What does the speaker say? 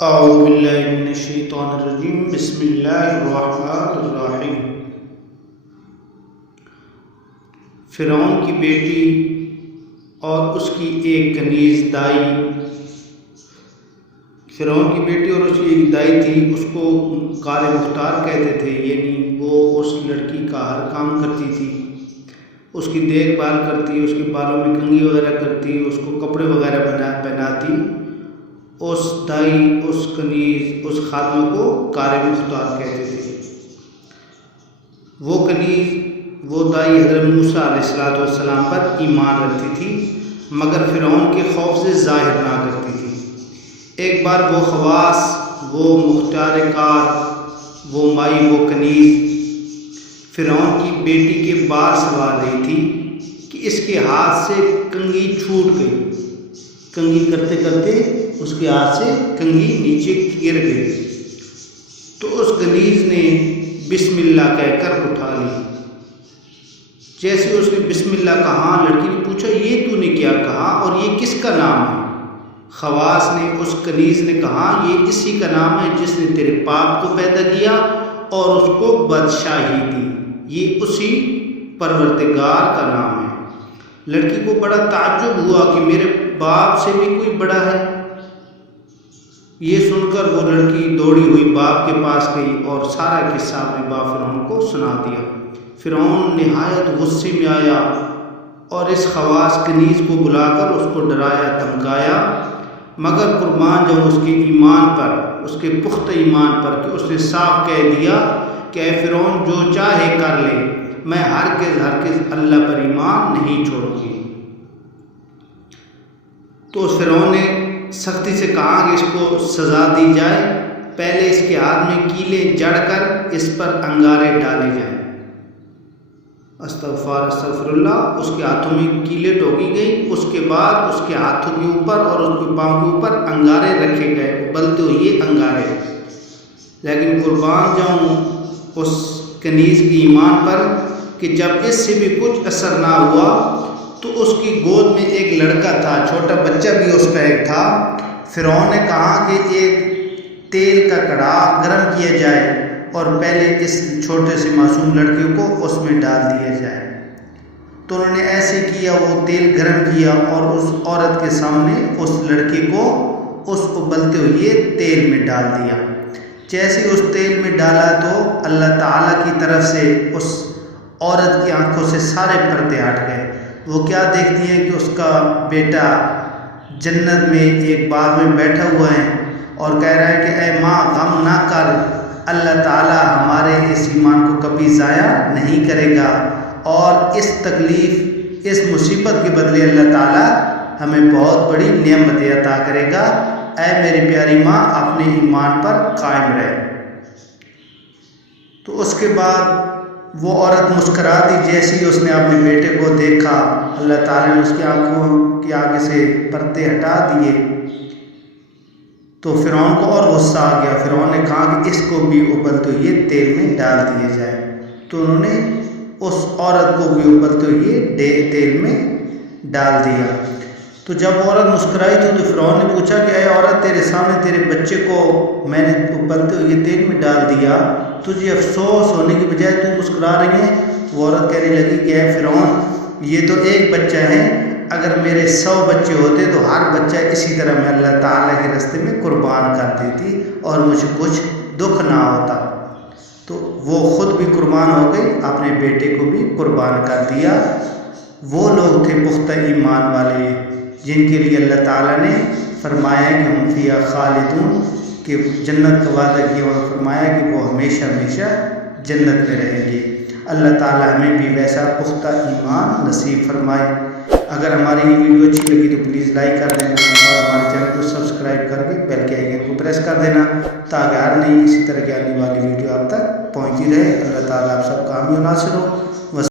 اعوذ باللہ من الشیطان الرجیم بسم اللہ الرحمن الرحیم۔ فرعون کی بیٹی اور اس کی ایک کنیز دائی، فرعون کی بیٹی اور اس کی ایک دائی تھی، اس کو قاری مختار کہتے تھے، یعنی وہ اس لڑکی کا ہر کام کرتی تھی، اس کی دیکھ بھال کرتی، اس کے بالوں میں کنگھی وغیرہ کرتی، اس کو کپڑے وغیرہ پہناتی۔ اس دائی، اس کنیز، اس خادمہ کو قاری مختار کہتے تھے۔ وہ کنیز، وہ دائی حضرت موسیٰ علیہ السلام پر ایمان رکھتی تھی، مگر فرعون کے خوف سے ظاہر نہ کرتی تھی۔ ایک بار وہ خواص، وہ مختار کار، وہ مائی، وہ کنیز فرعون کی بیٹی کے بال سنوار رہی تھی کہ اس کے ہاتھ سے کنگھی چھوٹ گئی۔ کنگھی کرتے کرتے اس کے ہاتھ سے کنگھی نیچے گر گئی، تو اس کنیز نے بسم اللہ کہہ کر اٹھا لی۔ جیسے اس نے بسم اللہ کہا، لڑکی نے پوچھا یہ تو نے کیا کہا اور یہ کس کا نام ہے؟ خواص نے، اس کنیز نے کہا یہ اسی کا نام ہے جس نے تیرے باپ کو پیدا کیا اور اس کو بادشاہی دی، یہ اسی پروردگار کا نام ہے۔ لڑکی کو بڑا تعجب ہوا کہ میرے باپ سے بھی کوئی بڑا ہے۔ یہ سن کر وہ لڑکی دوڑی ہوئی باپ کے پاس گئی اور سارا قصہ اپنے باپ فرعون کو سنا دیا۔ فرعون نہایت غصے میں آیا اور اس خواص کنیز کو بلا کر اس کو ڈرایا دھمکایا، مگر قربان جاؤں اس کے ایمان پر، اس کے پختہ ایمان پر، کہ اس نے صاف کہہ دیا کہ اے فرعون جو چاہے کر لے، میں ہرگز اللہ پر ایمان نہیں چھوڑوں گی۔ تو اس فرعون نے سختی سے کہا کہ اس کو سزا دی جائے، پہلے اس کے ہاتھ میں کیلیں جڑ کر اس پر انگارے ڈالے جائیں۔ استغفر اللہ۔ اس کے ہاتھوں میں کیلیں ٹوکی گئی، اس کے بعد اس کے ہاتھوں کے اوپر اور اس کے پاؤں کے اوپر انگارے رکھے گئے، ابلتے ہوئے انگارے۔ لیکن قربان جاؤں اس کنیز کی ایمان پر کہ جب اس سے بھی کچھ اثر نہ ہوا تو اس کی گود میں ایک لڑکا تھا، چھوٹا بچہ بھی اس کا ایک تھا۔ فرعون نے کہا کہ ایک تیل کا کڑھا گرم کیا جائے اور پہلے اس چھوٹے سے معصوم لڑکے کو اس میں ڈال دیا جائے۔ تو انہوں نے ایسے کیا، وہ تیل گرم کیا اور اس عورت کے سامنے اس لڑکے کو اس ابلتے ہوئے تیل میں ڈال دیا۔ جیسے اس تیل میں ڈالا تو اللہ تعالیٰ کی طرف سے اس عورت کی آنکھوں سے سارے پردے ہٹ گئے۔ وہ کیا دیکھتی ہے کہ اس کا بیٹا جنت میں ایک باغ میں بیٹھا ہوا ہے اور کہہ رہا ہے کہ اے ماں غم نہ کر، اللہ تعالیٰ ہمارے اس ایمان کو کبھی ضائع نہیں کرے گا، اور اس تکلیف، اس مصیبت کے بدلے اللہ تعالیٰ ہمیں بہت بڑی نعمتیں عطا کرے گا، اے میری پیاری ماں اپنے ایمان پر قائم رہے۔ تو اس کے بعد وہ عورت مسکرا دی، جیسے ہی اس نے اپنے بیٹے کو دیکھا، اللہ تعالیٰ نے اس کی آنکھوں کے آگے سے پردے ہٹا دیے۔ تو فرعون کو اور غصہ آ گیا۔ فرعون نے کہا کہ اس کو بھی ابلتے ہوئے تیل میں ڈال دیا جائے۔ تو انہوں نے اس عورت کو بھی ابلتے ہوئے تیل میں ڈال دیا۔ تو جب عورت مسکرائی تو فرعون نے پوچھا کہ اے عورت، تیرے سامنے تیرے بچے کو میں نے ابلتے ہوئے تیل میں ڈال دیا، تجھے افسوس ہونے کی بجائے تو مسکرا رہی ہے؟ وہ عورت کہنے لگی کہ اے فرعون، یہ تو ایک بچہ ہے، اگر میرے 100 بچے ہوتے تو ہر بچہ اسی طرح میں اللہ تعالیٰ کے راستے میں قربان کر دیتی اور مجھے کچھ دکھ نہ ہوتا۔ تو وہ خود بھی قربان ہو گئی، اپنے بیٹے کو بھی قربان کر دیا۔ وہ لوگ تھے پختہ ایمان والے جن کے لیے اللہ تعالیٰ نے فرمایا کہ ہم فیہا خالدون، کہ جنت کا وعدہ کیا اور فرمایا کہ وہ ہمیشہ ہمیشہ جنت میں رہیں گے۔ اللہ تعالیٰ ہمیں بھی ویسا پختہ ایمان نصیب فرمائے۔ اگر ہماری یہ ویڈیو اچھی لگی تو پلیز لائک کر دینا اور ہمارے چینل کو سبسکرائب کر کے بیل کے آئیکن کو پریس کر دینا، تاکہ ہر نئی اسی طرح کی آنے والی ویڈیو آپ تک پہنچتی رہے۔ اللہ تعالیٰ آپ سب کا حامی و ناصر ہو۔